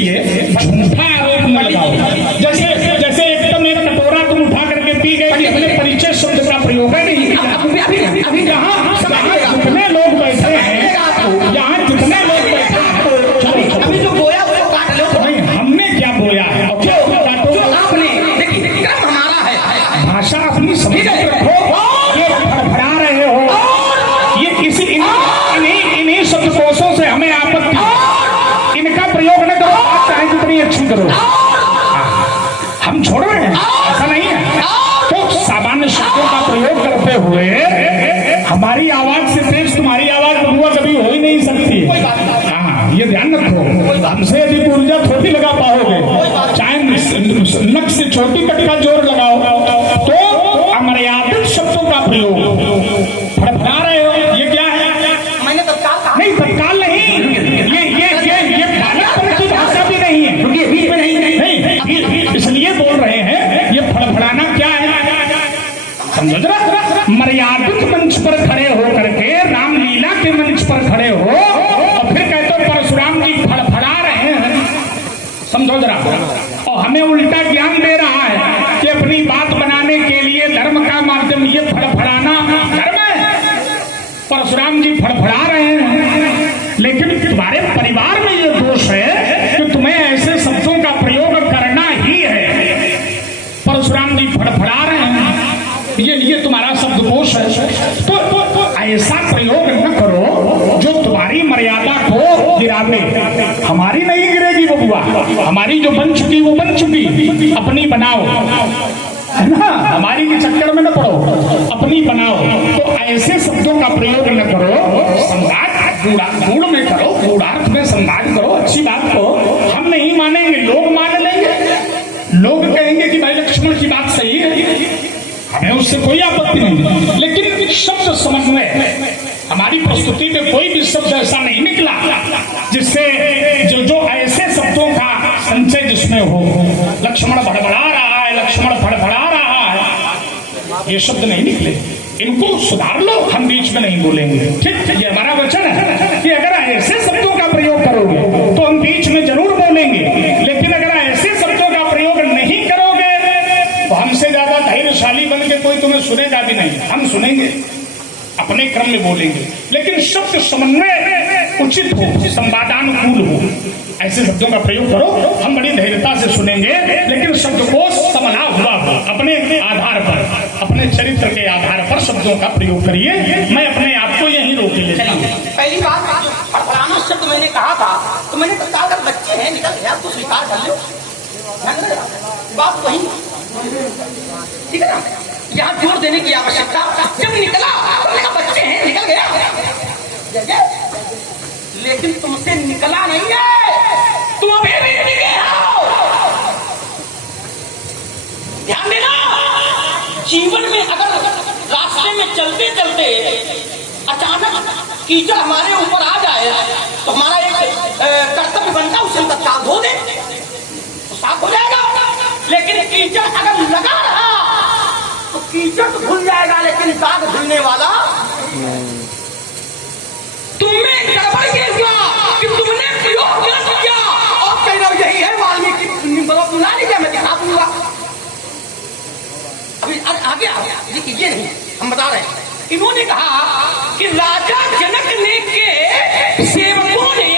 इसलिए झूठा आरोप न लगाओ। जैसे जैसे एकदम एक कटोरा तुम उठा करके पी गए कि अपने परिचय शब्द का प्रयोग है नहीं। अभी यहाँ जितने लोग बैठे हैं, यहाँ जितने लोग बैठे हैं, अभी जो बोया उसको काट लो। नहीं, हमने क्या बोया है? जो आपने देखिए क्रम हमारा है, भाषा अपनी समझ रखो। ये फड़फड़ा रहे हो, ये किसी इन्हीं शब्दकोशों से हमें आपत्ति, इनका प्रयोग न करो, आप चाहे जितनी अच्छी करो, हम छोड़ रहे हैं, ऐसा नहीं है। तो सामान्य शब्दों का प्रयोग करते हुए हमारी आवाज से तेज तुम्हारी आवाज बबुआ कभी हो ही नहीं सकती। हाँ, ये ध्यान रखो। हमसे यदि ऊर्जा थोड़ी लगा पाओगे, चाहे नक से छोटी कट का जोर लगाओ, तो अमर्यादित शब्दों का प्रयोग, फड़फड़ा रहे हो, ये क्या है? मैंने तत्काल कहा नहीं, तत्काल नहीं, ये बालकपन की भाषा भी नहीं है, क्योंकि बीच में नहीं, इसलिए बोल रहे हैं। ये फड़फड़ाना क्या है, समझो जरा। मर्यादित मंच पर खड़े हो करके, रामलीला के मंच पर खड़े हो और फिर कहते हो परशुराम जी फड़फड़ा रहे हैं, समझो जरा। और हमें उल्टा ज्ञान दे रहा है कि अपनी बात बनाने के लिए धर्म का माध्यम ये फड़फड़ाना धर्म है। परशुराम जी फड़फड़ा रहे हैं, लेकिन तुम्हारे परिवार में ये दोष है कि तुम्हें ऐसे शब्दों का प्रयोग करना ही है। परशुराम जी फड़फड़ा रहे हैं, ये तुम्हारा शब्दकोश है। तो ऐसा प्रयोग न करो जो तुम्हारी मर्यादा को गिरावे। हमारी नहीं गिरेगी बबुआ, हमारी जो बन चुकी वो बन चुकी, अपनी बनाओ, है ना। हमारी के चक्कर में न पड़ो, अपनी बनाओ। तो ऐसे शब्दों का प्रयोग न करो, संवाद गूढ़ में करो, गूढ़ार्थ में संवाद करो, अच्छी बात को हम नहीं मानेंगे, लोग मान लेंगे। लोग कहेंगे कि भाई लक्ष्मण की बात सही है, हमें उससे कोई आपत्ति नहीं। लेकिन शब्द समन्वय, हमारी प्रस्तुति में कोई भी शब्द ऐसा नहीं निकला जिससे जो ऐसे शब्दों का संचय जिसमें हो, लक्ष्मण भड़बड़ा रहा है, लक्ष्मण फड़फड़ा रहा है, ये शब्द नहीं निकले। इनको सुधार लो, हम बीच में नहीं बोलेंगे, ठीक। ये हमारा वचन है कि अगर ऐसे शब्दों का प्रयोग करोगे तो हम बीच में जरूर बोलेंगे, लेकिन अगर ऐसे शब्दों का प्रयोग नहीं करोगे तो हमसे ज्यादा धैर्यशाली बन के कोई तुम्हें सुनेगा भी नहीं। हम सुनेंगे, अपने क्रम में बोलेंगे, लेकिन शब्द समन्वय उचित हो, संवादानुकूल हो, ऐसे शब्दों का प्रयोग करो। हम बड़ी धैर्यता से सुनेंगे, लेकिन शब्दकोश संभला हुआ हो, अपने आधार पर, अपने चरित्र के आधार पर शब्दों का प्रयोग करिए। मैं अपने आप को यहीं रोके ले जाऊंगा। पहली बात, फड़फड़ाना शब्द मैंने कहा था, तो मैंने कहा अगर बच्चे हैं निकल गया तो स्वीकार कर लो, बात वही, ठीक है ना। यहाँ जोर देने की आवश्यकता, जब निकला तो बच्चे हैं निकल गया, लेकिन तुमसे निकला नहीं है, तुम अभी भी निकले हो। ध्यान देना, जीवन में अगर रास्ते में चलते चलते अचानक कीचड़ हमारे ऊपर आ जाए तो हमारा एक कर्तव्य बनता है उसे तत्काल धो दे तो साफ हो जाएगा। लेकिन कीचड़ अगर लगा रहा तो कीचड़ तो धुल जाएगा, लेकिन दाग धुलने वाला तुम्हें गड़बड़ ये हुआ कि तुमने प्रयोग गलत किया और कह रहे हो यही है वाल्मीकि बुला लीजिए, मैं दिखा दूंगा। अभी आगे ये नहीं, हम बता रहे हैं। इन्होंने कहा कि राजा जनक ने के सेवकों ने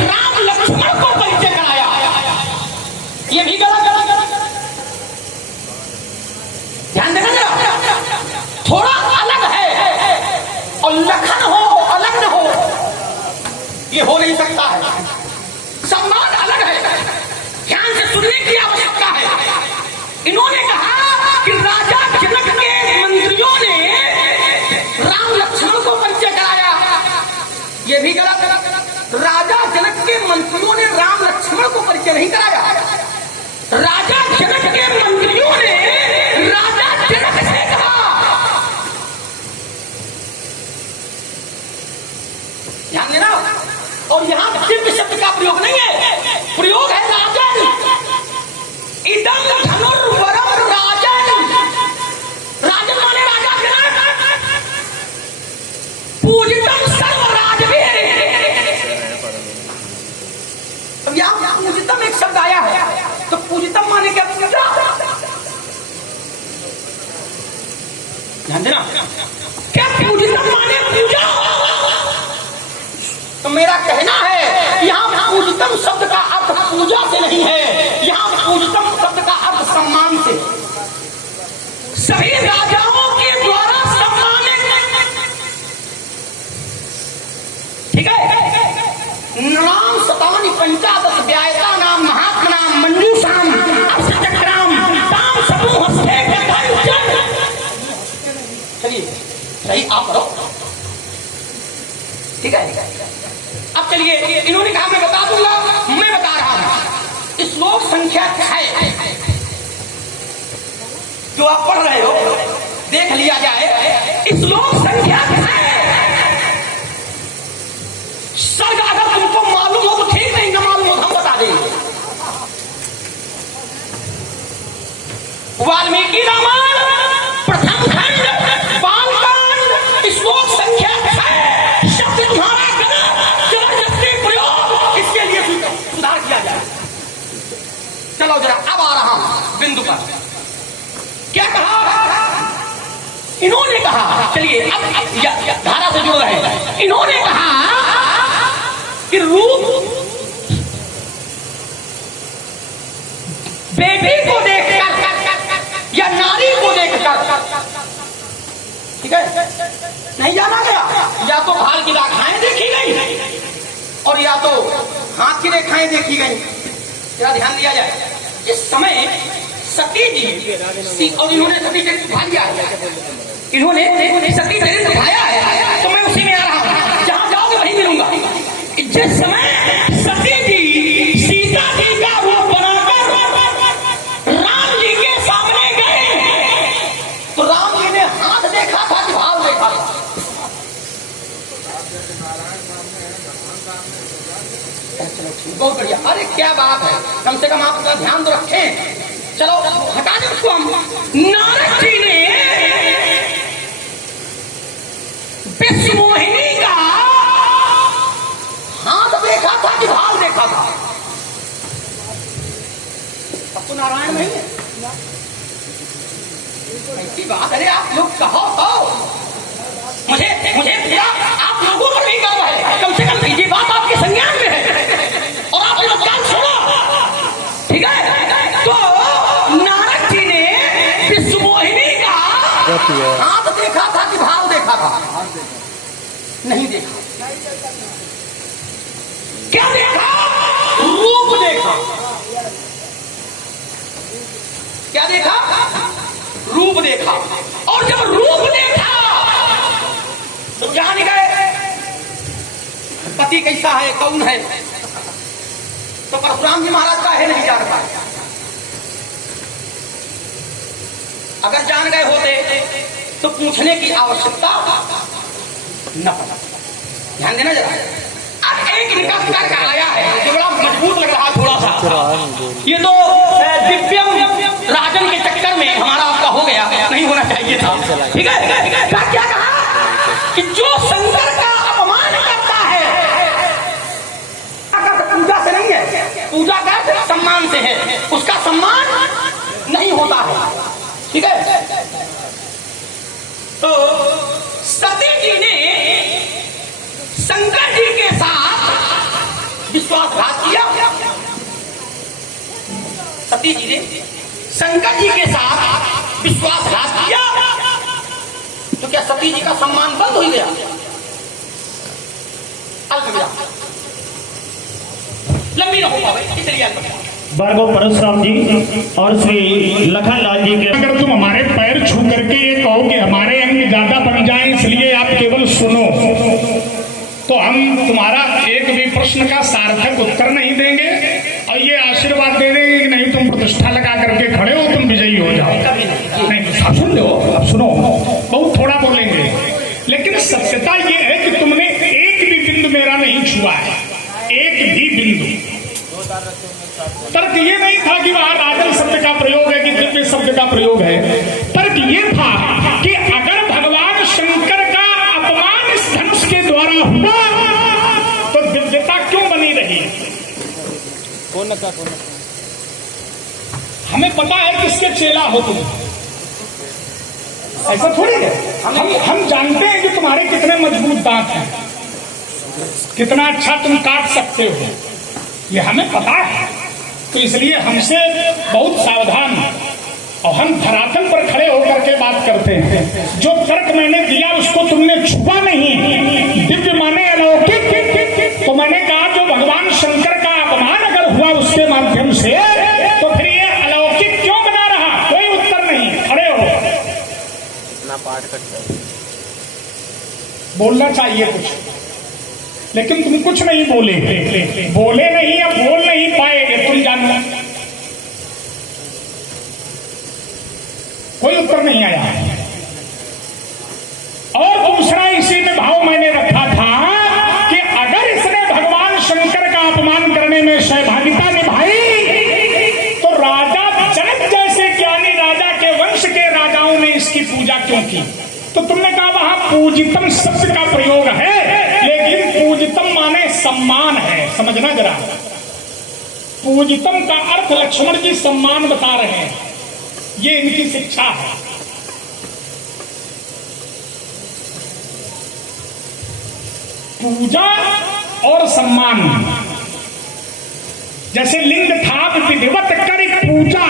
राम लक्ष्मण को परिचय कराया, ये भी गलत। ध्यान देना जरा, थोड़ा अलग है और लखन हो अलग न हो, ये हो नहीं सकता है। संवाद अलग है, ध्यान से सुनने की आवश्यकता है। इन्होंने कहा कि राजा जनक के मंत्रियों ने राम लक्ष्मण को परिचय कराया, ये भी गलत। राजा जनक के मंत्रियों ने राम लक्ष्मण को परिचय नहीं कराया, राजा जनक के मंत्रियों ने राजा जनक से कहा। ध्यान देना, और यहां दिव्य शब्द का प्रयोग नहीं है, प्रयोग है राजन। इदम धनुर्वरम राजन, राजन माने राजा जनक, पूजितम सर्व राजवीर। अब यहां पूजितम ध्यान देना, क्या पूजितम माने पूजा? तो मेरा कहना है यहाँ पूजितम शब्द का अर्थ पूजा से नहीं है, यहाँ पूजितम शब्द का अर्थ सम्मान से। सभी राजाओं के द्वारा सम्मानित, ठीक है। नाम शतानि पंचादश व्यायता नाम महात्मनाम मंजूषाम अष्टचक्राम ताम समूहस्थे गतायुजन। चलिए सही आप करो, ठीक है। अब चलिए, इन्होंने कहा मैं बता दूंगा, मैं बता रहा हूं। श्लोक संख्या 6 जो आप पढ़ रहे हो देख लिया जाए। श्लोक संख्या 6 सर्ग अगर तुमको मालूम हो तो ठीक, नहीं न मालूम हो हम बता देंगे। वाल्मीकि रामायण प्रथम खंड बालकांड श्लोक संख्या 6 शब्द तुम्हारा जबरदस्ती प्रयोग, इसके लिए सुधार किया जाए। चलो जरा अब आ रहा हूं बिंदु पर। क्या कहा इन्होंने? कहा चलिए अब धारा से जुड़ रहे हैं। इन्होंने कहा कि रूप बेटी को देखकर या नारी को देखकर, ठीक है, नहीं जाना गया। या तो भाल की रेखाएं देखी गई और या तो हाथ की रेखाएं देखी गई। जरा ध्यान दिया जाए, इस समय सती जी और इन्होंने सती चरित्र उठा लिया है, इन्होंने सती चरित्र उठाया है, तो मैं उसी में आ रहा हूं, जहां जाओगे वहीं मिलूंगा। जिस समय सती जी सीता जी का रूप बनाकर राम जी के सामने गए, तो राम जी ने हाथ देखा था कि भाव देखा था? बहुत बढ़िया, अरे क्या बात है, कम से कम आप अपना ध्यान तो रखें। चलो हटा दें उसको हम। नारद जी ने विश्वमोहिनी का हाथ देखा था कि भाव देखा था? अब तो नारायण नहीं है ऐसी बात। अरे आप लोग कहो तो मुझे आप लोगों पर भी गर्व है, कम से कम ये बात आपके संज्ञान में है और आप लोग कान सुनो, ठीक है। तो नारद जी ने विश्वमोहिनी का हाथ देखा था कि भाव देखा था? नहीं देखा। क्या देखा? रूप देखा। क्या देखा? रूप देखा। और जब रूप देखा तो जान गए पति कैसा है, कौन है। तो परशुराम जी महाराज का है नहीं जान पाए। अगर जान गए होते तो पूछने की आवश्यकता न पड़ा। ध्यान देना जरा। अब एक इनका तर्क आया है जो बड़ा मजबूत लग रहा, थोड़ा सा। ये तो दिव्यम राजन के चक्कर में हमारा आपका हो गया, नहीं होना चाहिए था, ठीक है। क्या कहा कि जो शंकर का अपमान करता है पूजा से नहीं है, पूजा का सम्मान से है, उसका सम्मान नहीं होता है, ठीक है। तो सती जी ने शंकर जी के साथ विश्वासघात किया। सती जी ने शंकर जी के साथ विश्वासघात किया, तो क्या सती जी का सम्मान बंद हो गया? अल्पविराम, लंबी न हो पावे, इसलिए अल्पविराम। भार्गव परशुराम जी और श्री लखनलाल जी के, अगर तुम हमारे पैर छू करके ये कहो कि हमारे अंग ज्यादा बन जाए इसलिए आप केवल सुनो, तो हम तुम्हारा एक भी प्रश्न का सार्थक उत्तर नहीं देंगे और ये आशीर्वाद दे देंगे कि नहीं तुम प्रतिष्ठा लगा करके खड़े हो, तुम विजयी हो जाओ। नहीं, आप सुन लो, आप सुनो, बहुत थोड़ा बोलेंगे, लेकिन सत्यता ये है कि तुमने एक भी बिंदु मेरा नहीं छुआ है, एक भी बिंदु। तर्क ये नहीं था कि वहां राजन शब्द का प्रयोग है कि दिव्य शब्द का प्रयोग है। तर्क ये था कि अगर भगवान शंकर का अपमान इस धनुष के द्वारा हुआ तो दिव्यता क्यों बनी रही? हमें पता है किसके चेला हो तुम, ऐसा थोड़ी है। हम जानते हैं कि तुम्हारे कितने मजबूत दांत हैं, कितना अच्छा तुम काट सकते हो, ये हमें पता है। तो इसलिए हमसे बहुत सावधान, और हम धरातल पर खड़े होकर के बात करते हैं। जो तर्क मैंने दिया उसको तुमने छुपा नहीं। दिव्य माने अलौकिक, तो मैंने कहा जो भगवान शंकर का अपमान अगर हुआ उसके माध्यम से, तो फिर ये अलौकिक क्यों बना रहा? कोई उत्तर नहीं। खड़े हो, ना पाठ करते बोलना चाहिए कुछ, लेकिन तुम कुछ नहीं बोले। बोले नहीं या बोल नहीं पाएंगे, तुम जानना। कोई उत्तर नहीं आया। और दूसरा इसी में भाव मैंने रखा था कि अगर इसने भगवान शंकर का अपमान करने में सहभागिता निभाई, तो राजा जनक जैसे ज्ञानी राजा के वंश के राजाओं ने इसकी पूजा क्यों की? तो तुमने कहा वहां पूजितम शब्द का प्रयोग है, लेकिन पूजितम माने सम्मान है। समझना जरा, पूजितम का अर्थ लक्ष्मण जी सम्मान बता रहे हैं, ये इनकी शिक्षा है। पूजा और सम्मान, जैसे लिंग था विधिवत कर पूजा,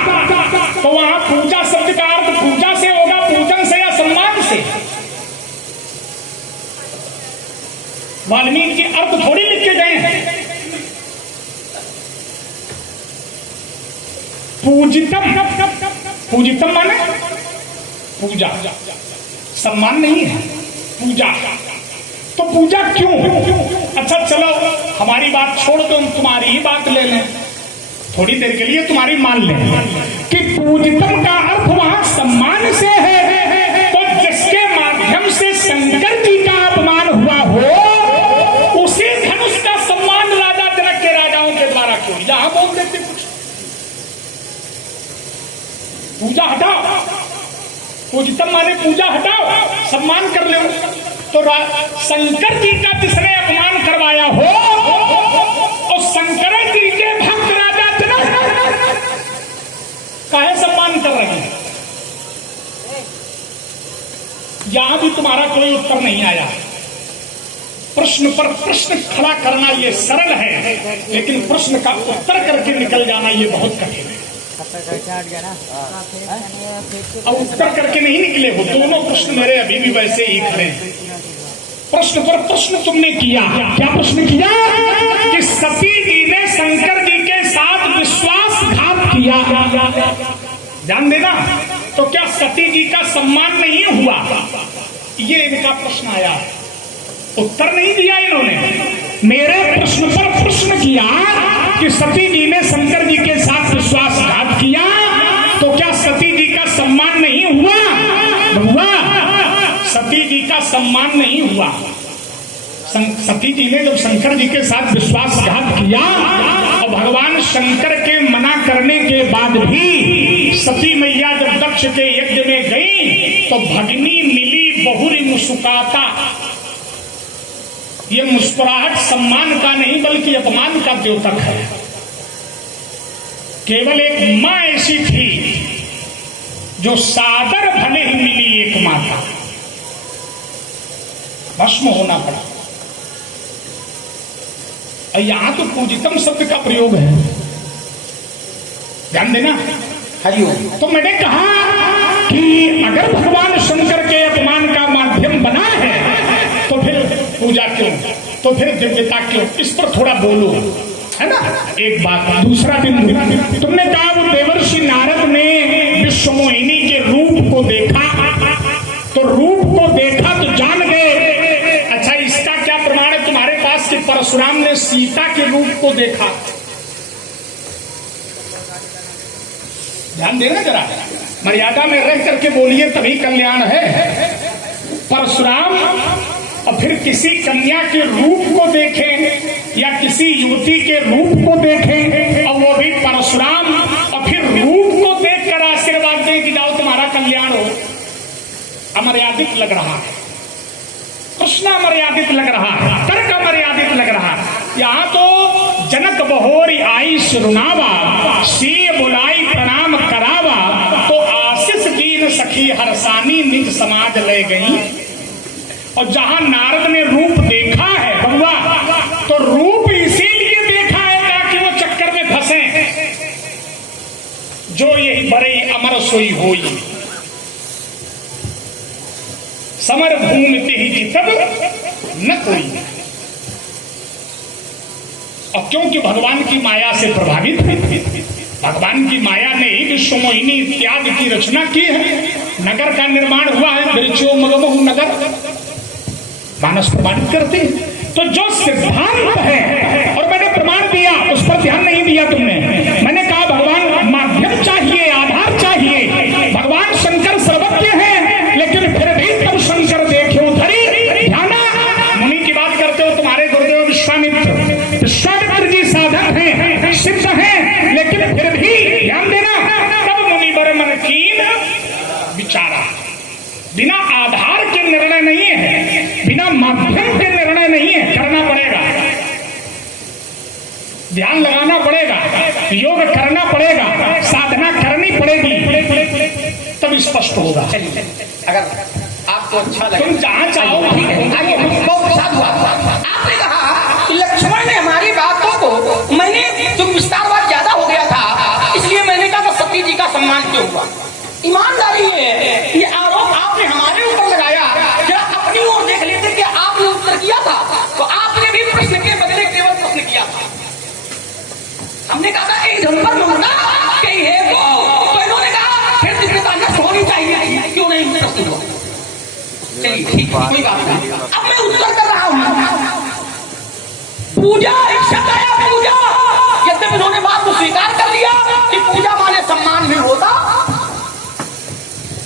तो वहां पूजा शब्द का अर्थ पूजा से होगा, पूजन से या सम्मान से। वाल्मीकि के अर्थ थोड़ी लिख के गए हैं। पूजितम माने पूजा, सम्मान नहीं है, पूजा। तो पूजा क्यों? अच्छा चलो हमारी बात छोड़ दो, हम तुम्हारी ही बात ले लें, थोड़ी देर के लिए तुम्हारी मान लें कि पूजितम का अर्थ वहां सम्मान से है। तो जिसके माध्यम से शंकर जी का अपमान हुआ हो, उसी धनुष का सम्मान राजा जनक के राजाओं के द्वारा क्यों? यहां बोल देते कुछ। पूजा हटाओ, पूजितम माने पूजा हटाओ, सम्मान कर लो। तो शंकर जी का जिसने अपमान करवाया हो, और शंकर जी के भक्त राजा जनक काहे सम्मान कर रहे हैं? यहां भी तुम्हारा कोई उत्तर नहीं आया। प्रश्न पर प्रश्न खड़ा करना ये सरल है, लेकिन प्रश्न का उत्तर करके निकल जाना ये बहुत कठिन है। अब उत्तर करके नहीं निकले हो, दोनों प्रश्न मेरे अभी भी वैसे ही खड़े हैं। प्रश्न पर प्रश्न तुमने किया। क्या प्रश्न किया? कि सती जी ने शंकर जी के साथ विश्वासघात किया, ध्यान देना। तो क्या सती जी का सम्मान नहीं हुआ? ये इनका प्रश्न आया, उत्तर नहीं दिया इन्होंने। मेरे प्रश्न पर प्रश्न किया कि सती जी ने शंकर जी के साथ विश्वासघात किया, तो क्या सती जी का सम्मान नहीं हुआ? हुआ। सती जी का सम्मान नहीं हुआ। सती जी ने जब शंकर जी के साथ विश्वासघात किया, और भगवान शंकर के मना करने के बाद भी सती मैया जब दक्ष के यज्ञ में गई, तो भगनी मिली बहुरी मुस्कुराता। ये मुस्कुराहट सम्मान का नहीं बल्कि अपमान का द्योतक है। केवल एक मां ऐसी थी जो सादर भले ही मिली एक माता, भस्म होना पड़ा। और यहां तो पूजितम शब्द का प्रयोग है, ध्यान देना। हरिओम। तो मैंने कहा कि अगर भगवान शंकर के अपमान का माध्यम बना है, तो फिर पूजा क्यों, तो फिर दिव्यता क्यों? इस पर थोड़ा बोलो, है ना। एक बात। दूसरा बिंदु, तुमने कहा वो देवर्षि नारद ने विश्व मोहिनी के रूप को देखा, तो रूप को देखा तो जान गए। अच्छा, इसका क्या प्रमाण है तुम्हारे पास कि परशुराम ने सीता के रूप को देखा? ध्यान देना जरा, मर्यादा में रह करके बोलिए, तभी कल्याण है। परशुराम और फिर किसी कन्या के रूप को देखें या किसी युवती के रूप को देखें, और वो भी परशुराम, और फिर रूप को देखकर आशीर्वाद दें कि जाओ तुम्हारा कल्याण हो। अमर्यादित लग रहा है, प्रश्न अमर्यादित लग रहा है, तर्क अमर्यादित लग रहा है। यहाँ तो जनक बहोरी आई सुनावा, सी बुलाई प्रणाम करावा, तो आशीष दीन सखी सखी हरसानी निज समाज ले गई। और जहां नारद ने रूप देखा है बउआ, तो रूप इसीलिए देखा है ताकि वो चक्कर में फंसे। जो यही बड़े अमर सोई होई, समर भूमि ही जितब न कोई। और क्योंकि भगवान की माया से प्रभावित है, भगवान की माया ने ही विश्व मोहिनी इत्यादि की रचना की है, नगर का निर्माण हुआ है। बिरचो मगमहु नगर मानस प्रमाणित करते हैं। तो जो सिद्धांत है, और मैंने प्रमाण दिया, उस पर ध्यान नहीं दिया तुमने। मैंने कहा भगवान माध्यम चाहिए, आधार चाहिए। भगवान शंकर सर्वज्ञ हैं, लेकिन फिर भी तब शंकर देखे धरी ध्याना। मुनि की बात करते हो, तुम्हारे गुरुदेव विश्वामित्र, विश्वामित्र जी साधक हैं, सिद्ध हैं, लेकिन फिर भी ध्यान देना, तब मुनि बर मन कीन विचारा। बिना आधार के निर्णय नहीं है, बिना माध्यम के निर्णय नहीं है, करना पड़ेगा, ध्यान लगाना पड़ेगा, योग करना पड़ेगा, साधना करनी पड़ेगी, तब स्पष्ट होगा। अगर आपको अच्छा लगे, तुम जहां चाहो आगे बहुत साधु। आपने कहा कि लक्ष्मण ने हमारी बातों को, मैंने जो विस्तारवाद ज्यादा हो गया था, इसलिए मैंने कहा सती जी का सम्मान क्यों हुआ। ईमानदारी है, ये आरोप आपने हमारे ऊपर लगाया। जरा अपनी ओर देख लेते कि आपने उत्तर किया था, तो आपने भी प्रश्न के बदले केवल प्रश्न किया था। हमने कहा था एक जन पर ममता कहीं है तो इन्होंने कहा फिर दिव्यता नष्ट होनी चाहिए, क्यों नहीं प्रश्न हुआ। चलिए ठीक, कोई बात नहीं। अब मैं उत्तर कर रहा हूं। पूजा एक शब्द आया, पूजा। यद्यपि इन्होंने बात को स्वीकार कर लिया कि पूजा माने सम्मान नहीं होता।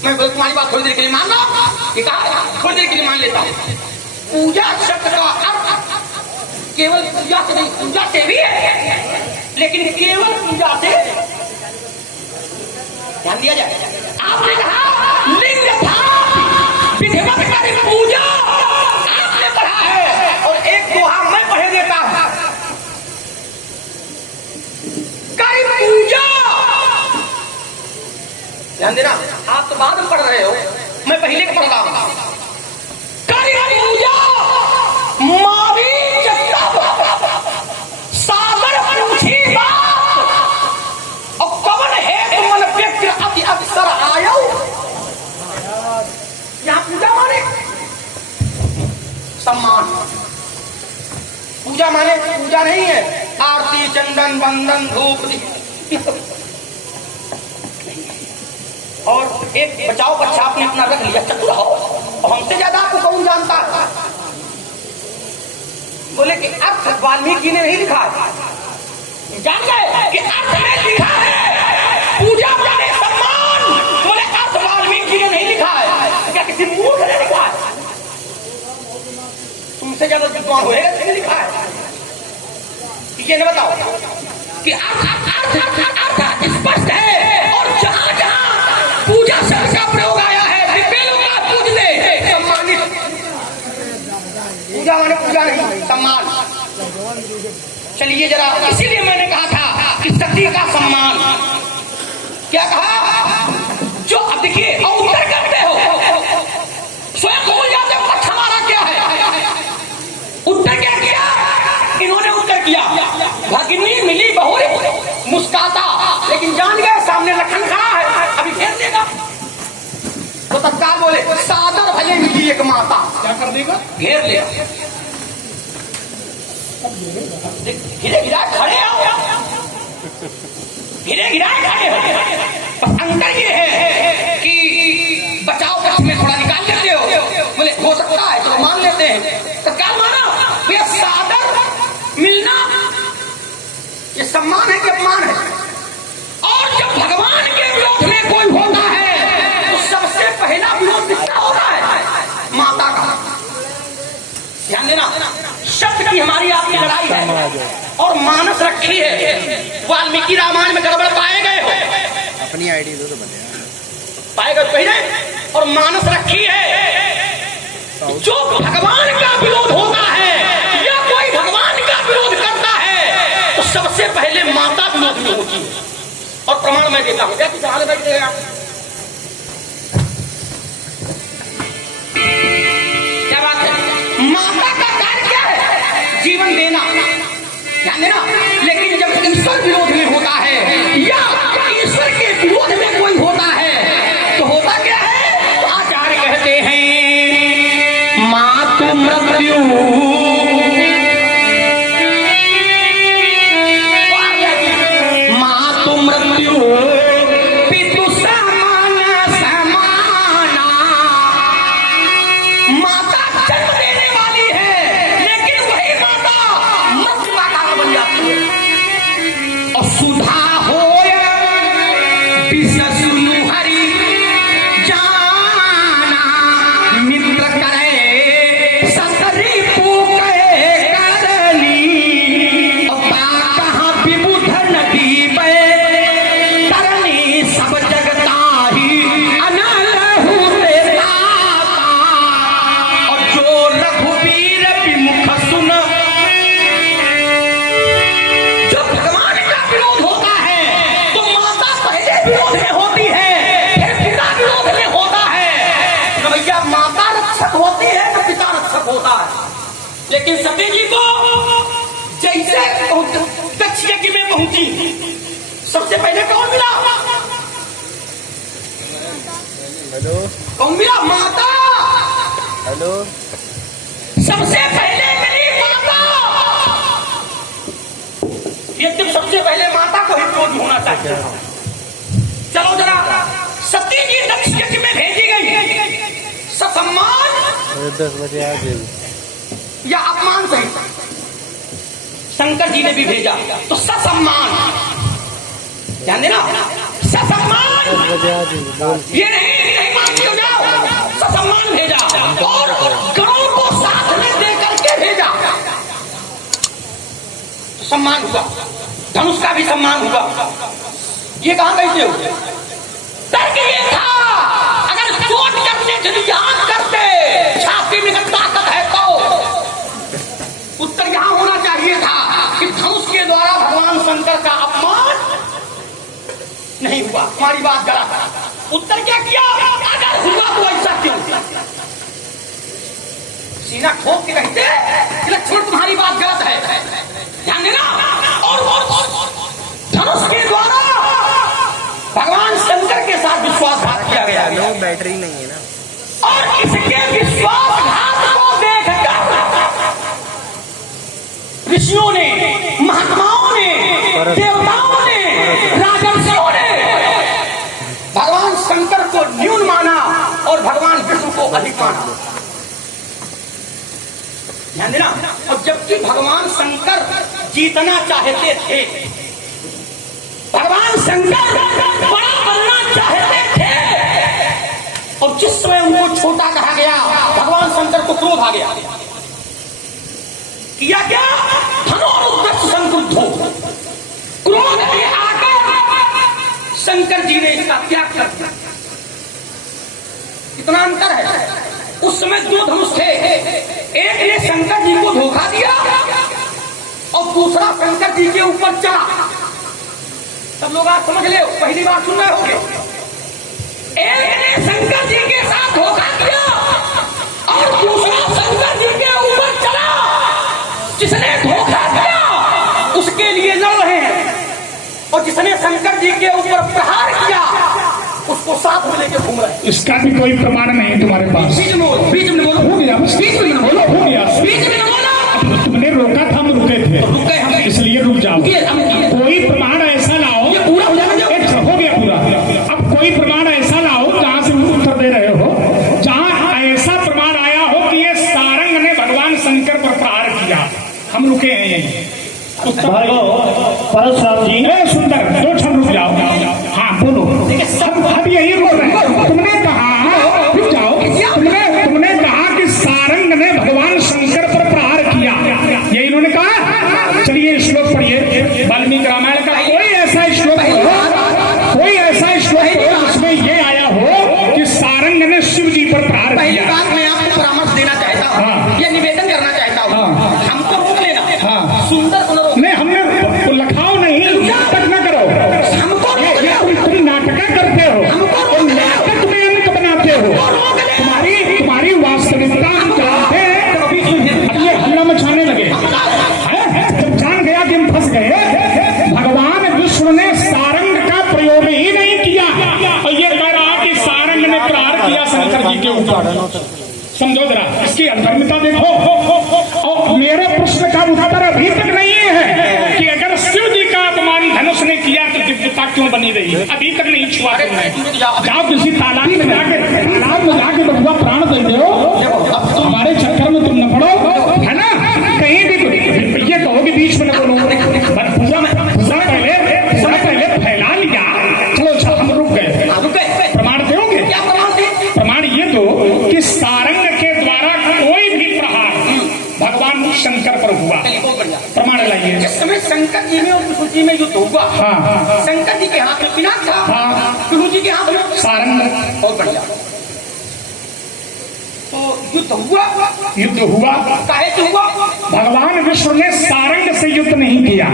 मैं तुम्हारी बात थोड़ी देर के लिए मान लो, थोड़ी देर के लिए मान लेता हूं। पूजा शब्द का अर्थ केवल पूजा से नहीं, पूजा से भी है, लेकिन केवल पूजा से ध्यान दिया जाए। आपने कहा लिंग था विधिवत करी पूजा, आपने पढ़ा है, और एक दोहा मैं पढ़े देता हूं, करी पूजा। ध्यान देना, आप तो बाद में पढ़ रहे हो, मैं पहले पढ़ रहा हूं। करी पूजा मारी सागर पूछी बात, और कवन है तुमन व्यक्ति अति अवसर आयो। यहाँ पूजा माने सम्मान, पूजा माने पूजा नहीं है आरती चंदन वंदन धूप और एक बचाव बच्चा आपने अपना रख लिया, चतुर हो, और हमसे ज्यादा आपको कौन जानता है। बोले कि अर्थ वाल्मीकि ने नहीं लिखा है, जान गए कि अर्थ में लिखा है पूजा माने सम्मान। बोले अर्थ वाल्मीकि ने नहीं लिखा है, क्या किसी मूर्ख ने लिखा है? तुमसे ज्यादा विद्वान होएगा किसने लिखा है? ये न बताओ कि अर्थ स्पष्ट है, और जहां जहां पूजा शब्द का प्रयोग आया है, दिव्य लोग पूजते सम्मानित। पूजा माने पूजा नहीं, सम्मान। चलिए जरा, इसीलिए मैंने कहा था कि सती का सम्मान। क्या कहा? जो अब देखिए, और उत्तर करते हो, स्वयं भूल जाते हो पक्ष हमारा क्या है। उत्तर क्या किया इन्होंने? उत्तर किया भगिनी मिली बहुरी मुस्काता, लेकिन जान गए सामने लखन खड़ा है, अभी घेर देगा। तो तत्काल बोले सादर भले मिली एक माता, क्या कर देगा? घेर लेगा। गिरे गिरा खड़े हो, गिरे गिरा खड़े हो। अंतर ये है कि बचाव पक्ष में थोड़ा निकाल लेते हो, बोले हो सकता है तो मान लेते हैं, तत्काल माना। ये सादर मिलना ये सम्मान है कि अपमान है? और जब भगवान के विरोध में कोई होता है तो सबसे पहला विरोध किसका होता है? माता का। ध्यान देना, शब्द की हमारी आपकी लड़ाई है, और मानस रखी है। वाल्मीकि रामायण में गड़बड़ पाए गए हो, अपनी आईडी दो तो बने पाए गए पहले, और मानस रखी है। जो भगवान का विरोध होता है या कोई भगवान का विरोध करता है तो सबसे पहले माता विरोध में होती है। और प्रमाण मैं देता हूं, क्या कुछ हाल बैठ गए आप? ईश्वर विरोध में होता है या ईश्वर के विरोध में कोई होता है तो होता क्या है? तो आचार्य कहते हैं मातु मृत्यु मातु मृत्यु पितु समाना समाना। माता जन्म देने वाली है लेकिन वही माता मृत्यु का कारण बन जाती है। और सुधा होय विष सुनु हरि जाना मित्र करे सतरी पूके करनी। और ता कहाँ विबुध नदी पे तरनी सब जगता ही अनल होते ताता। और जो रघुवीर विमुख सुन जो भगवान का विरोध होता है तो माता पहले विरोध में होती है फिर पिता विरोध में होता है। तो भैया माता रक्षक होती है तो पिता रक्षक होता है। लेकिन सती जी को जैसे दक्ष यज्ञ में पहुंची सबसे पहले कौन मिला? हेलो कौन मिला? माता। हेलो सबसे पहले मिली माता। ये तुम सबसे पहले माता को ही क्रोध होना चाहिए। चलो जरा सती जी दक्ष यज्ञ में भेजी गई ससम्मान 10 बजे आ गए। या अपमान सहित शंकर जी ने भी भेजा तो ससम्मान ध्यान देना ससम्मान 10 बजे आ गए बोल। ये नहीं मानती हो जाओ ससम्मान भेजा और गणों को साथ में दे करके भेजा तो सम्मान हुआ। धनुष का भी सम्मान हुआ। ये कहां कैसे हो? तर्क ये था अगर चोट करने से ध्यान करते छाती में ताकत है तो उत्तर यहां होना चाहिए था कि धनुष के द्वारा भगवान शंकर का अपमान नहीं हुआ। हमारी बात गलत है। उत्तर क्या किया? अगर हुआ तो ऐसा क्यों? सीना ठोक के कहते कि लक्ष्मण तुम्हारी बात गलत है। ध्यान देना। और धनुष के द्वारा भगवान शंकर के साथ विश्वासघात किया गया। हेलो बैटरी नहीं है ना। और इसके विश्वासघात को देखकर ऋषियों ने, महात्माओं ने, देवताओं ने, राजर्षियों ने भगवान शंकर को न्यून माना और भगवान विष्णु को अधिक माना। ध्यान देना। और जबकि भगवान शंकर जीतना चाहते थे, भगवान शंकर बड़ा बनना चाहते थे और जिस समय उनको छोटा कहा गया भगवान शंकर को क्रोध आ गया। किया क्या? धनुर्दक्ष संक्रुद्धो क्रोध में आकर शंकर जी ने इसका त्याग कर दिया। कितना अंतर है। उस समय 2 धनुष थे। एक ने शंकर जी को धोखा दिया और दूसरा शंकर जी के ऊपर चढ़ा। सब लोग आज समझ ले, पहली बार सुन रहे होंगे। एक ने शंकर जी के साथ धोखा किया और दूसरा शंकर जी के ऊपर चला। जिसने धोखा दिया उसके लिए लड़ रहे हैं और जिसने शंकर जी के ऊपर प्रहार किया उसको साथ में लेके घूम रहे हैं। इसका भी कोई प्रमाण नहीं तुम्हारे पास। बीच में बोलो, बीच में बोलो, हो गया, बीच में बोलो, हो गया। बीच में बोलो। तुमने रोका था, हम रुके थे, रुक गए हम, इसलिए रुक जाओ। कोई प्रमाण ऐसा लाओ। ये पूरा हो जाएगा। हो गया पूरा। अब कोई प्रमाण ऐसा लाओ जहां से उत्तर दे रहे हो, जहां ऐसा प्रमाण आया हो कि ये सारंग ने भगवान शंकर पर प्रहार किया। हम रुके हैं यही। परशुराम जी सुंदर 2 क्षण रुक जाओ। हाँ बोलो। अब यही बोल रहे हैं। तुमने कहा, रुक जाओ, तुमने कहा कि सारंग ने भगवान शंकर पर प्रहार किया, ये इन्होंने कहा। चलिए श्लोक पढ़िए वाल्मीकि रामायण का। कोई ऐसा श्लोक हो जिसमें ये आया हो कि सारंग ने शिव जी पर प्रहार पहली किया। बात मैं आपको परामर्श देना चाहता हूँ, हाँ। ये निवेदन करना चाहता हूँ। हमको रोक लेना। हाँ। सुंदर पुनरोक्ति। नहीं, हमने लखाओ नहीं, नाटक न करो। हमको रोक लेना। तुम नाटक करते हो, तुम नाटक में अंक बनाते हो। तुम्हारी वास्तविकता हम जानते हैं। इसकी अंतर्मिता देखो। और मेरे प्रश्न का उत्तर अभी तक नहीं है कि अगर शिव जी का अपमान धनुष ने किया तो दिव्यता क्यों बनी रही, अभी तक नहीं छुआ तुमने। जाओ किसी तालाब में जाके बबुआ प्राण दे दो, हमारे चक्कर में तुम न पड़ो, है ना। कहीं भी ये कहो कि बीच में न बोलो, पहले फैला लिया। चलो अच्छा, हम रुक गए। प्रमाण दोगे? प्रमाण ये दो कि सारंग के द्वारा कोई भी प्रहार भगवान शंकर पर हुआ, प्रमाण लाइए। जिस समय शंकर जी में और विष्णु जी में युद्ध हुआ, शंकर जी के हाथ में पिनाक था, विष्णु जी के हाथ में सारंग। बहुत बढ़िया। तो युद्ध हुआ काहे से हुआ? भगवान विष्णु ने सारंग से युद्ध नहीं किया,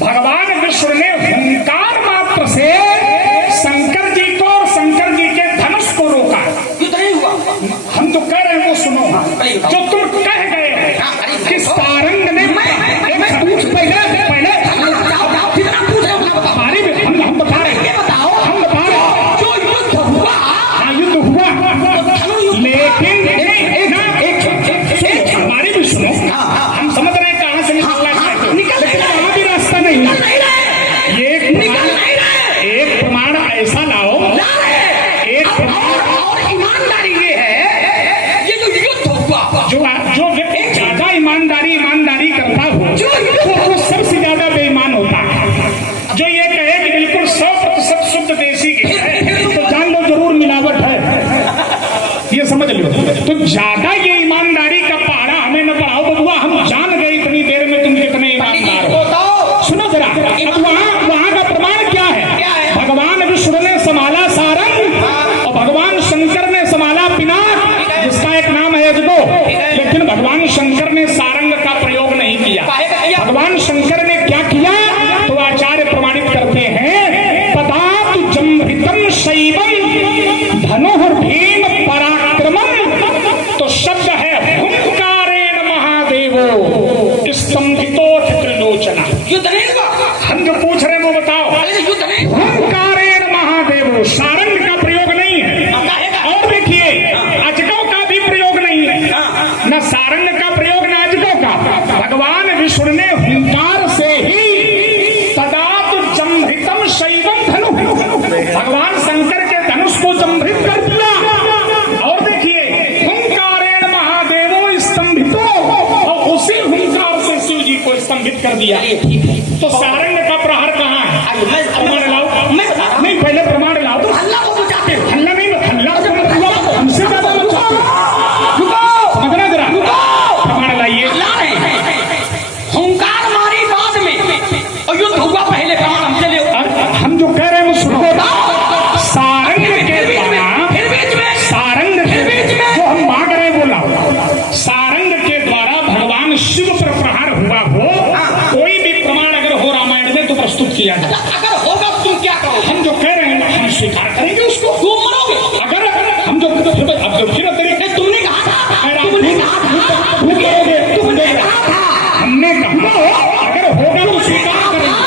भगवान विष्णु ने हुंकार मात्र से शंकर जी को और शंकर जी के धनुष को रोका। युद्ध नहीं हुआ। हम तो कह रहे हैं वो सुनो, जो तुम कह गए कि सारंग ने हम बता रहे हैं, जो युद्ध हुआ, युद्ध हुआ, लेकिन हमारी भी सुनो, हम समझ रहे हैं कहां से निकलना है, वहां भी रास्ता नहीं है। एक प्रमाण ऐसा लाओ, एक और ईमानदारी ये है, ये जो युद्ध हुआ, जो व्यक्ति ज्यादा ईमानदारी करता हो वो सबसे ज्यादा बेईमान होता है। जो ये कहे कि बिल्कुल 100% शुद्ध देसी घी है तो जान लो जरूर मिलावट है, ये समझ लो। तो ज्यादा ये ईमानदारी का पहाड़ा हमें न पढ़ाओ बबुआ, हम जान गए इतनी देर में तुम कितने ईमानदार हो। सुनो जरा, अब वहां का प्रमाण क्या है? भगवान विष्णु ने संभाला सारंग और भगवान शंकर ने संभाला पिनाक, जिसका एक नाम है यज्ञो, लेकिन भगवान शंकर ने सारंग का प्रयोग नहीं किया। भगवान शंकर ने क्या किया? तो आचार्य प्रमाणित करते हैं, पदातु जम्भितम शैवम धनुः भीम पराक्रमम। तो शब्द है हुंकारेण महादेवो स्तंभितो त्रिलोचना। युद्ध नहीं हुआ। हम जो पूछ रहे हैं वो बताओ। युद्ध नहीं। हुंकारेण महादेवो, सारंग का प्रयोग नहीं है। और देखिए अजगव का भी प्रयोग नहीं है, न सारंग का प्रयोग न अजगव का। भगवान विष्णु ने हुंकार से ही तदातु जम्भितम शैवम धनु, भगवान शंकर के धनुष को जम्भित कर दिया। और देखिए हुंकारेण महादेवो स्तंभितो, और उसी हुंकार से शिव जी को स्तंभित कर दिया। तो सारंग का प्रहार कहाँ है? प्रमाण लाओ। नहीं, पहले प्रमाण लाओ। तुम हल्ला को बुझाते हो। हल्ला नहीं, हल्ला हमसे ज्यादा समझना जरा, प्रमाण लाइए। हुंकार मारी बाद में और युद्ध हुआ पहले, प्रमाण हमसे ले। हम जो कह रहे हैं वो सुनो। सारंग के द्वारा, सारंग जो हम मांग रहे हैं वो लाओ। सारंग के द्वारा भगवान शिव पर प्रहार हुआ हो, कोई भी प्रमाण अगर हो रामायण में तो प्रस्तुत किया जाए। अगर होगा तुम क्या करो? हम जो कह रहे हैं हम स्वीकार करेंगे उसको। तुम मरोगे। अगर हम जो अब जो फिर तरीके तुमने कहा था, हमने कहा अगर होगा तो स्वीकार करेंगे।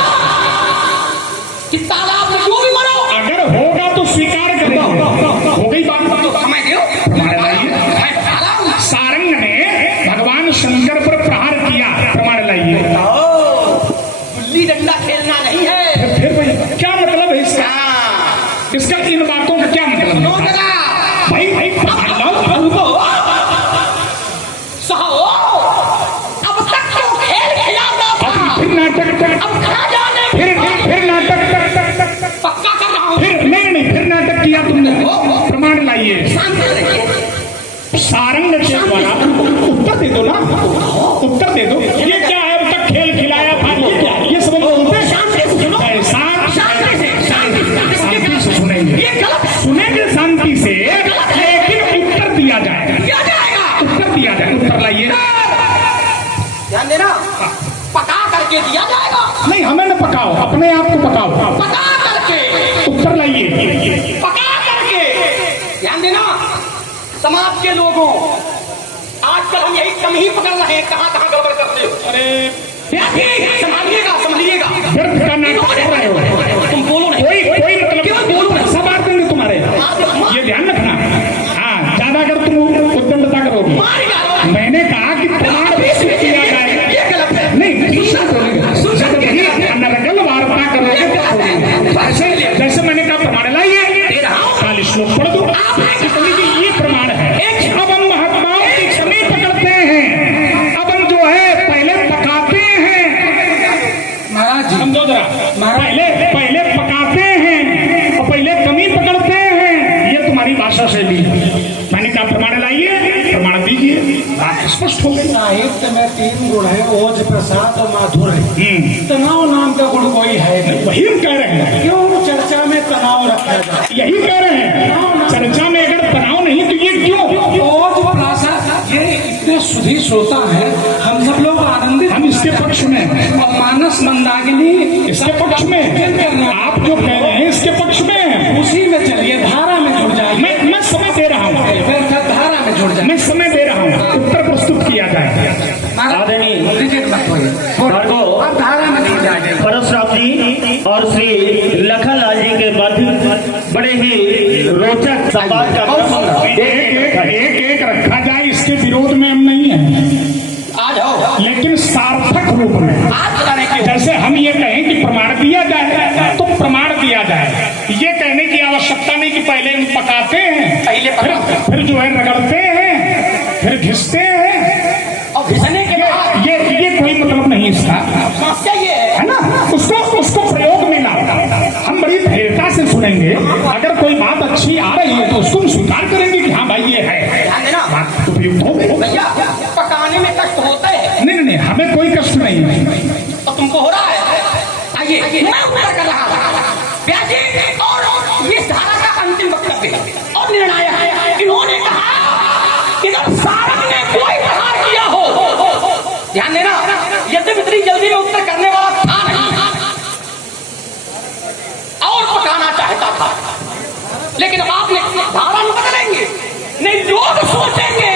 कि तालाब में जो भी मरो, अगर होगा तो स्वीकार करेंगे। हो गई बात। तो समझ लो। प्रमाण लाइए। सारंग ने भगवान शंकर पर प्रहार किया, प्रमाण लाइए। गुल्ली डंडा खेलना नहीं है। फिर भाई क्या मतलब है इसका? इसका इन बातों का क्या मतलब है? भाई सहो, अब तक क्यों खेल खिलाता था? फिर नाटक, अब कहाँ जाने? फिर नाटक, पक्का कर रहा हूँ। फिर नहीं, फिर नाटक किया तुमने। प्रमाण लाइए। शांति रखिए। सारंग के द्वारा उत्तर दे दो ना, उत्तर दे दो। ये क्या है? अब तक खेल खिलाया था, ये क्या है? ये सब बोलते हैं। शांति से सुनेंगे, सुनेंगे शांति से, लेकिन उत्तर दिया जाएगा। उत्तर दिया जाएगा। उत्तर लाइए। ध्यान देना, पका करके दिया जाएगा। नहीं, हमें न पकाओ, अपने आप को पकाओ। पका करके उत्तर लाइए। पका करके। ध्यान देना, समाज के लोगों, आजकल हम यही कम ही पकड़ रहे हैं, कहाँ कहाँ गड़बड़ करते हो। अरे संभालिएगा। फिर नाटक कर रहे हो तुम। बोलो नहीं। कोई मतलब क्यों बोलो नहीं? सब आर देंगे तुम्हारे, ये ध्यान रखना। हाँ, ज्यादा अगर तुम उद्दंडता करोगे स्पष्ट हो गई। साहित्य में 3 गुण है, ओज, प्रसाद और माधुर्य। तनाव नाम का गुण कोई है नहीं। वही हम कह रहे हैं, क्यों चर्चा में तनाव रखा जाए? यही कह रहे हैं, चर्चा में अगर तनाव नहीं तो ये क्यों? ओज, प्रसाद, ये इतने सुधी श्रोता है, हम सब लोग आनंदित। हम इसके पक्ष में हैं। और मानस मंदाकिनी इसके पक्ष में हैं। आप जो कह रहे हैं इसके पक्ष में हैं। उसी में चलिए, धारा में जुड़ जाए। मैं समय दे रहा हूँ, फिर धारा में जुड़ जाए। मैं समय दे रहा हूँ, उत्तर प्रस्तुत किया जाए। अब धारा में जुड़ जाए। परशुराम जी और श्री लखनलाल जी के मध्य बड़े ही रोचक संवाद का एक रखा जाए, इसके विरोध में हम नहीं हैं, आ जाओ। लेकिन सार्थक रूप में। आज बताने की जैसे हम ये कहें कि प्रमाण दिया जाए तो प्रमाण दिया जाए, ये कहने की आवश्यकता नहीं कि पहले हम पकाते हैं, पहले फिर जो है रगड़ते हैं, फिर घिसते हैं, और घिसने के बाद ये कोई मतलब नहीं इसका, समस्या ये है ना। उसको प्रयोग में ला, हम बड़ी धैर्यता से सुनेंगे। अगर कोई बात अच्छी आ रही है तो उसको हम स्वीकार करेंगे कि हाँ भाई ये है, ध्यान देना बात उपयुक्त हो। भैया, पकाने में कष्ट होता है। नहीं, हमें कोई कष्ट नहीं है। तो तुमको हो रहा है। आइए, मैं उत्तर कर रहा हूँ। व्यास जी और इस धारा का अंतिम वक्तव्य है और निर्णायक है। इन्होंने कहा कि अगर सारंग ने कोई प्रहार किया हो, ध्यान देना, यद्यपि इतनी जल्दी में उत्तर करने वाला था नहीं और पकाना चाहता था, लेकिन आपने धारा में बदलेंगे नहीं, लोग सोचेंगे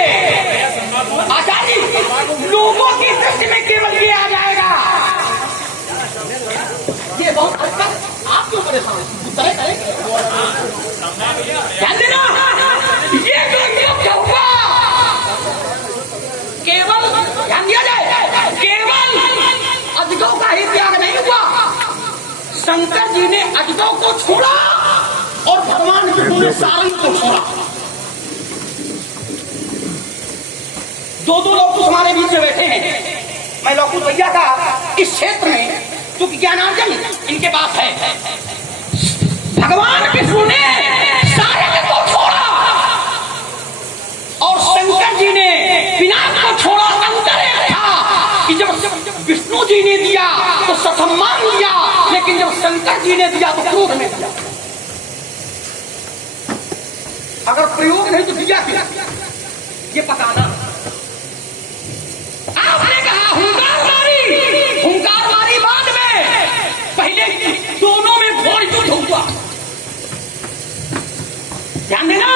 आचार्य जी, लोगों की दृष्टि में केवल ये आ जाएगा। ये बहुत हद तक आप क्यों परेशान उत्तर करेंगे? ध्यान देना, ये जो युद्ध हुआ केवल, ध्यान दिया जाए, केवल अजगौ का ही त्याग नहीं हुआ। शंकर जी ने अजगौ को छोड़ा और भगवान विष्णु ने सारंग को छोड़ा। दो लोग हमारे बीच में बैठे हैं। मैं लौकुश भैया का इस क्षेत्र में क्योंकि ज्ञानार्जन इनके पास है, भगवान विष्णु ने सारंग को छोड़ा और शंकर जी ने पिनाक को छोड़ा। अंतर एक था कि जब विष्णु जी ने दिया तो ससम्मान दिया, लेकिन जब शंकर जी ने दिया तो क्रोध में दिया। अगर प्रयोग नहीं तो दिया क्या? ये पकाना। आपने कहा हुंकार मारी बाद में, पहले दोनों में घोर युद्ध हुआ। ध्यान देना,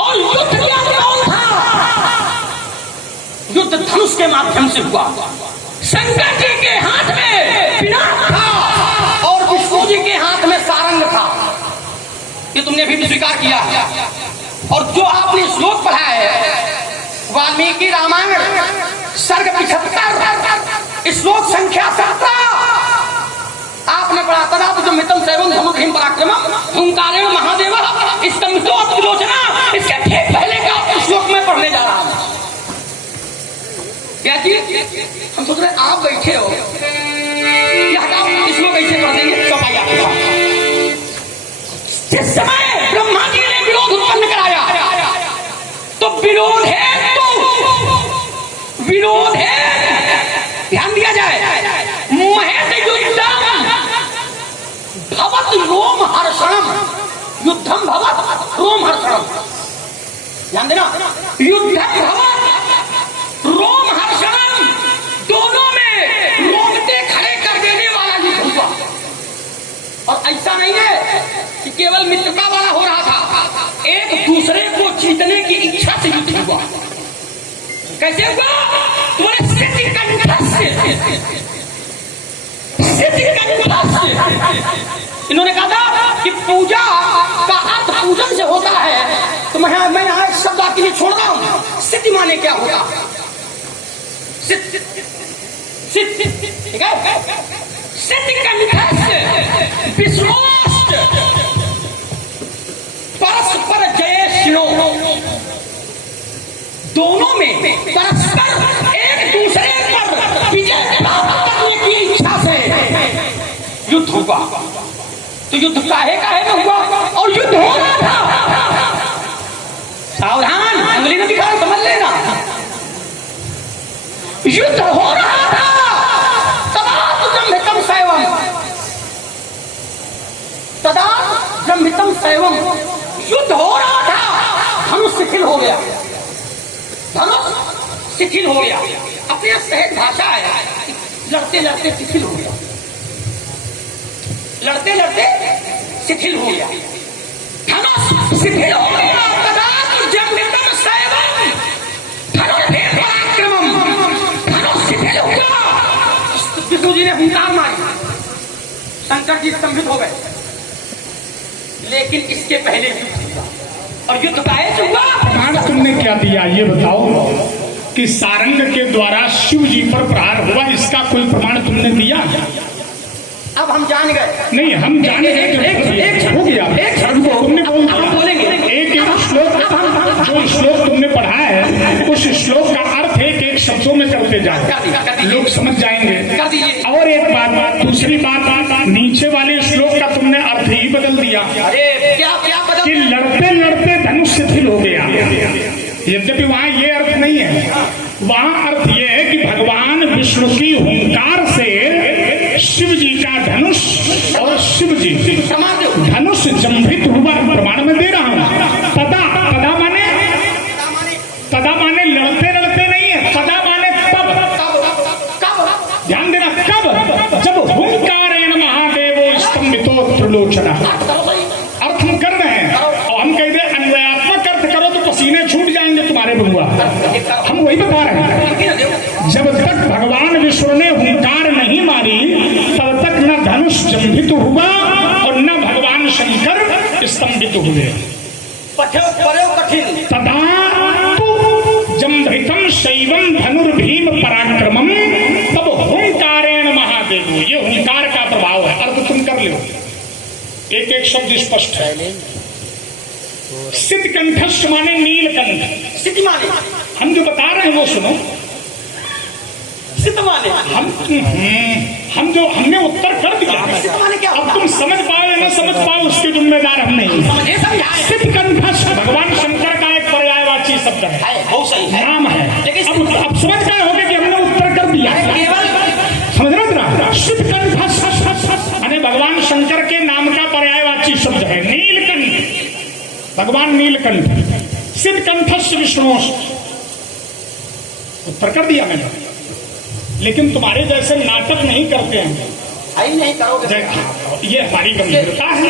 और युद्ध क्या कौन था? युद्ध धनुष के माध्यम से हुआ। शंकर जी के हाथ में पिनाक था और विष्णु जी के हाथ में सारंग था। ये तुमने भी स्वीकार किया। और जो आपने श्लोक पढ़ा है वाल्मीकि रामायण सर्ग 75 श्लोक संख्या 17 आपने पढ़ा। तदा तो मितम सेवम धनुर्हिम पराक्रमम हुंकारेण महादेव स्तंभितो अतिलोचना। इसके ठीक पहले का श्लोक में पढ़ने जा रहा हूं। क्या जी, हम सोच रहे आप बैठे हो, श्लोक ऐसे पढ़ देंगे सफाई आपके पास। जिस समय ब्रह्मा जी ने विरोध उत्पन्न कराया तो विरोध है, ध्यान दिया जाए, महेश युद्धम भवत रोम हर्षणम, युद्धम भवत रोम हर्षणम। ध्यान देना, युद्धम भवत रोम हर्षणम, दोनों में रोंगटे खड़े कर देने वाला युद्ध हुआ। और ऐसा नहीं है कि केवल मित्रता वाला हो रहा था, एक दूसरे को जीतने की इच्छा से युद्ध हुआ। कैसे हुआ? तुम्हारे सिद्धि कंठ से। इन्होंने कहा था कि पूजा का अर्थ पूजन से होता है, तो मैं यहाँ एक शब्द आपके लिए छोड़ रहा हूं। सिद्धि माने क्या होगा? सिद्धि, ठीक है? सिद्धि कंठ से विश्वास परस्पर जयेष्णो, दोनों में परस्पर एक दूसरे पर विजय प्राप्त करने की इच्छा से युद्ध हुआ। तो युद्ध काहे में हुआ और युद्ध हो रहा था। सावधान, अंगुली न दिखाओ, समझ लेना। युद्ध हो रहा था, तदा जम्भितम सैवम, तदा जम्भितम सैवम, युद्ध हो रहा था, धनुष शिथिल हो गया, धनुष शिथिल हो गया। अपने सहज भाषा है, लड़ते लड़ते शिथिल हो गया, लड़ते लड़ते शिथिल हो गया, धनुष शिथिल हो गया। तदा जम्भितम सैवम, धनुष भेद पराक्रमम, धनुष शिथिल हो गया। विष्णु जी ने हुंकार मारी, शंकर जी स्तंभित हो गए। लेकिन इसके पहले युद्ध हुआ, और युद्ध काहे से हुआ? प्रमाण तुमने क्या दिया ये बताओ कि सारंग के द्वारा शिव जी पर प्रहार हुआ, इसका कोई प्रमाण तुमने दिया? अब हम जान गए। नहीं, हम जान गए कि हो गया। एक क्षण को तुमने हम बोलेंगे। एक श्लोक, जो श्लोक तुमने पढ़ा है उस श्लोक का अर्थ एक शब्दों में करते जाओ, लोग समझ जाएंगे। कर दीजिए। और एक बात, दूसरी बात, नीचे वाले श्लोक का तुमने अर्थ ही बदल दिया। अरे क्या क्या बदल? कि लड़ते लड़ते धनुष शिथिल हो गया। यद्यपि वहां ये अर्थ नहीं है, वहां अर्थ ये है कि भगवान विष्णु की हुंकार से शिव जी का धनुष और शिव जी धनुष जंभित हुआ। प्रमाण में दे रहा हूं। तदा माने लड़ते लड़ते नहीं है, तदा माने तब। ध्यान देना, कब? जब हुंकारेण महादेवो स्तंभितो त्रिलोचन। अर्थ हम कर रहे हैं, और हम कह रहे अन्वयात्मक अर्थ करो तो पसीने छूट जाएंगे तुम्हारे बबुआ। हम वही बता रहे हैं, जब तक भगवान विष्णु ने हुंकार नहीं मारी तब तक न धनुष जंभित हुआ और न भगवान शंकर स्तंभित हुए। तदा जंभितम शैवम धनुर्भीम पराक्रमम तब हुंकारेण महादेव। ये हुंकार का प्रभाव है। अर्थ तुम कर लो, एक एक शब्द स्पष्ट है। सिद्ध कंठस्थ माने नीलकंठ। सिद्ध माने हम जो बता रहे हैं वो सुनो। सिद्ध माने हम जो हमने उत्तर कर दिया, सिद्ध माने क्या? अब तुम समझ पाओ या न समझ पाओ उसके जिम्मेदार हम नहीं। समझे समझाए। सिद्ध कंठस्थ भगवान शंकर का एक पर्यायवाची शब्द है, बहुत सही है, नाम है। लेकिन अब समझ गए होंगे कि हमने उत्तर कर दिया। समझ रहे? सिद्ध कंठस्थ यानी भगवान शंकर के नाम का पर्यायवाची शब्द है नीलकंठ। भगवान नीलकंठ, सिद्ध कंठस्थ विष्णु। उत्तर कर दिया मैंने, लेकिन तुम्हारे जैसे नाटक नहीं करते हैं। नहीं करोगे। ये हमारी गंभीरता है।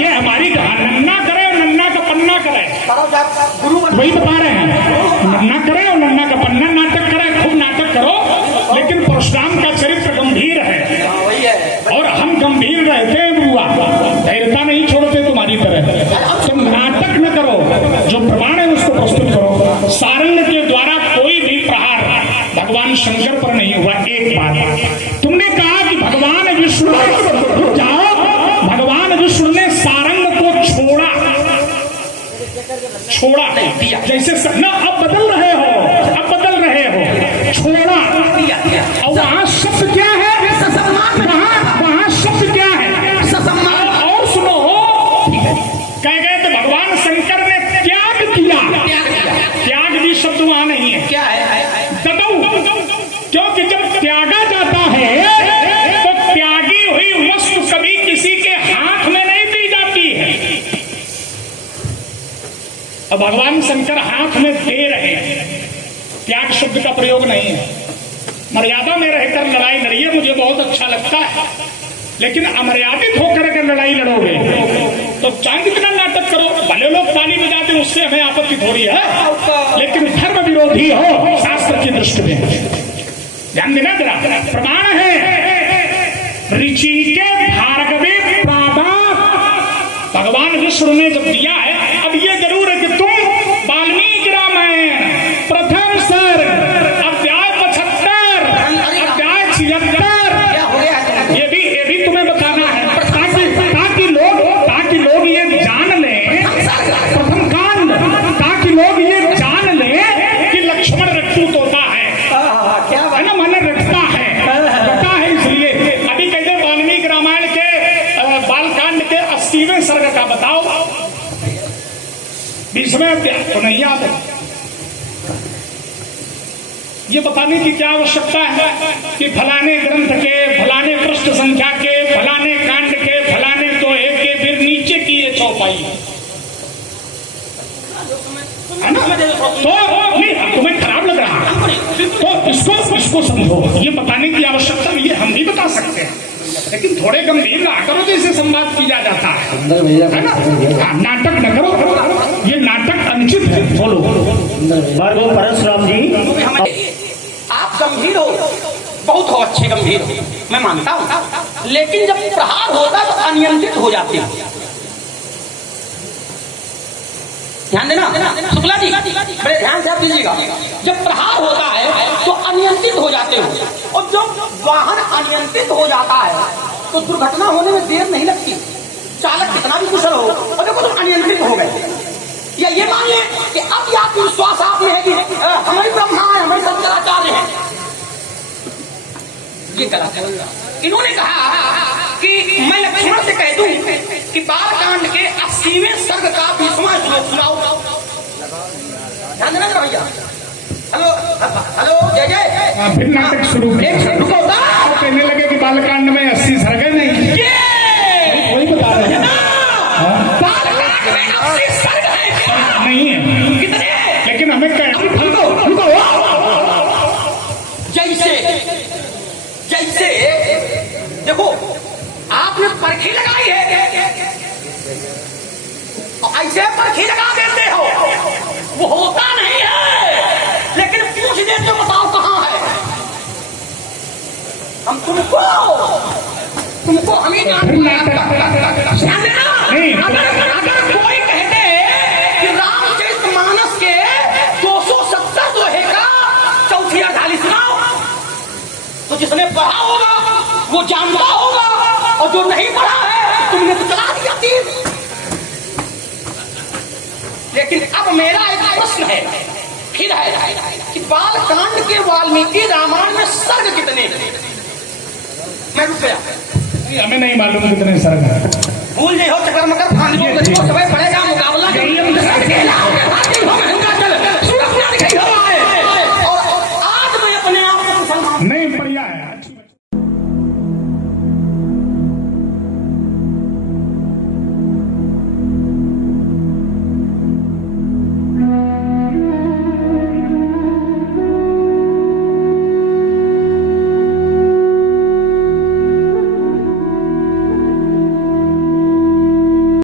ये हमारी नन्ना करे और नन्ना का पन्ना करे, गुरु वही बता रहे हैं। नन्ना करे और नन्ना का पन्ना, नाटक करे, खूब नाटक करो, लेकिन परशुराम का चरित्र गंभीर है वही है। और हम गंभीर रहते हैं बुआ, धैर्यता नहीं छोड़ते तुम्हारी तरह। तुम नाटक न करो, जो प्रमाण है उसको प्रस्तुत करो। सारंग के द्वारा कोई भी प्रहार भगवान शंकर पर नहीं हुआ। एक बात तुमने कहा कि भगवान विष्णु जाओ, भगवान विष्णु ने सारंग को छोड़ा जैसे ना, अब बदल रहे हो, छोड़ा। और वहां शब्द क्या है? वहां शब्द क्या है? और सुनो, कह गए तो भगवान शंकर ने त्याग किया। त्याग भी शब्द वहां नहीं है। क्या है? क्योंकि जब त्यागा जाता है तो त्यागी हुई वस्तु कभी किसी के हाथ में नहीं दी जाती है। अब भगवान शंकर हाथ में दे रहे हैं, त्याग शब्द का प्रयोग नहीं है। मर्यादा में रहकर लड़ाई लड़िए, मुझे बहुत अच्छा लगता है, लेकिन अमर्यादित होकर अगर लड़ाई लड़ोगे तो चाहे कितना नाटक करो, भले लोग ताली बजाते, उससे हमें आपत्ति थोड़ी है, लेकिन धर्म विरोधी हो शास्त्र की दृष्टि में। ध्यान देना जरा, प्रमाण है ऋषि के भार्गवे भगवान विष्णु ने जब दिया है। अब ये जरूर है कि तुम वाल्मीकि रामायण प्रथम सर्ग अध्याय 75 अध्याय 76 ये भी तुम्हें बताना है, ताकि लोग ये जान लें, प्रथम कांड, ताकि लोग ये जान लें कि लक्ष्मण रक्षित होता है ना, माने रखता है, इसलिए अभी कहते वाल्मीकि रामायण के बालकांड के 80वें सर्ग का बताओ। ये बताने की क्या आवश्यकता है कि फलाने ग्रंथ के, फलाने पृष्ठ संख्या के, फलाने कांड के, फलाने दोहे के फिर नीचे की ये चौपाई है ना? तो नहीं, तुम्हें खराब लग रहा तो इसको समझो। ये बताने की आवश्यकता ये हम भी बता सकते हैं, लेकिन थोड़े गंभीर ना करो जैसे संवाद किया जाता है ना? हाँ, नाटक न करो, ये नाटक अनुचित है। बोलो भार्गव परशुराम जी, आप गंभीर हो, बहुत हो, अच्छे गंभीर हो, मैं मानता हूं, लेकिन जब प्रहार होता तो अनियंत्रित हो जाते हैं। ध्यान देना शुक्ला जी, बड़े ध्यान से आप दीजिएगा। जब प्रहार होता है तो अनियंत्रित हो जाते हो, और जब वाहन अनियंत्रित हो जाता है तो दुर्घटना होने में देर नहीं लगती, चालक कितना भी कुशल हो, और देखो तुम अनियंत्रित हो गए। या ये मान लें कि अब ये आत्मविश्वास आप में है कि हमारी ब्रह्मा है, हमारे शंकराचार्य है, ये गलत है। इन्होंने कहा कि मैं लक्ष्मण से कह दूं कि बालकांड के 80वें सर्ग का 20वां श्लोक सुनाओ। ध्यान देना जरा भैया। हेलो हेलो जय जय। फिर नाटक शुरू कहने लगे कि बालकांड में 80 सर्ग है। नहीं, वही बता रहे हैं बालकांड में 80 सर्ग है नहीं है, कितने? लेकिन हमें जैसे देखो आपने परखी लगाई है, ऐसे परखी लगा देते हो, वो होता नहीं है, लेकिन पूछ देते हो बताओ कहां है। हम तुमको हम ही अगर कोई कहते कि रामचरितमानस के 270 दोहे का चौथी अड़ताली सुनाओ, तो जिसने पढ़ा होगा वो जानता होगा, और जो नहीं पढ़ा है तुमने तो चला दिया तीर। लेकिन अब मेरा एक प्रश्न है, फिर है कि बालकांड के वाल्मीकि रामायण में सर्ग कितने? मैं रुक गया, हमें नहीं मालूम कितने सर्ग हैं। भूल जाओ, चक्कर मकर फांद लो, समय पड़ेगा मुकाबला।